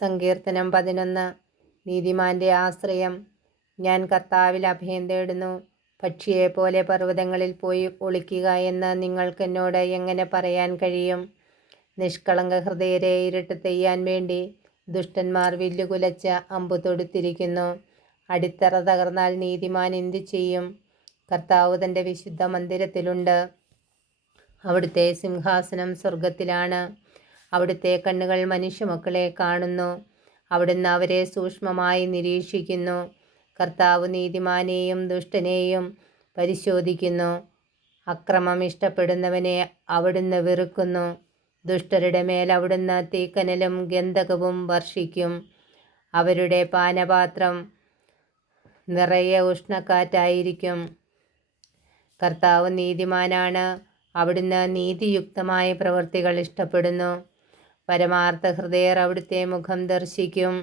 സങ്കീർത്തനം 11. നീതിമാന്റെ ആശ്രയം. ഞാൻ കർത്താവിൽ അഭയം തേടുന്നു. പക്ഷിയെപ്പോലെ പർവ്വതങ്ങളിൽ പോയി ഒളിക്കുക എന്ന് നിങ്ങൾക്കെന്നോട് എങ്ങനെ പറയാൻ കഴിയും? നിഷ്കളങ്ക ഹൃദയരെ ഇരുട്ടെയ്യാൻ വേണ്ടി ദുഷ്ടന്മാർ വില്ലുകുലച്ച് അമ്പു തൊടുത്തിരിക്കുന്നു. അടിത്തറ തകർന്നാൽ നീതിമാൻ എന്തു ചെയ്യും? കർത്താവ് തൻ്റെ വിശുദ്ധ മന്ദിരത്തിലുണ്ട്. അവിടുത്തെ സിംഹാസനം സ്വർഗത്തിലാണ്. അവിടുത്തെ കണ്ണുകൾ മനുഷ്യമക്കളെ കാണുന്നു. അവിടുന്ന് അവരെ സൂക്ഷ്മമായി നിരീക്ഷിക്കുന്നു. കർത്താവ് നീതിമാനെയും ദുഷ്ടനെയും പരിശോധിക്കുന്നു. അക്രമം ഇഷ്ടപ്പെടുന്നവനെ അവിടുന്ന് വെറുക്കുന്നു. ദുഷ്ടരുടെ മേൽ അവിടുന്ന് തീക്കനലും ഗന്ധകവും വർഷിക്കും. അവരുടെ പാനപാത്രം നിറയെ ഉഷ്ണക്കാറ്റായിരിക്കും. കർത്താവ് നീതിമാനാണ്. അവിടുന്ന് നീതിയുക്തമായ പ്രവൃത്തികൾ ഇഷ്ടപ്പെടുന്നു. പരമാർത്ഥ ഹൃദയർ അവിടുത്തെ മുഖം ദർശിക്കും.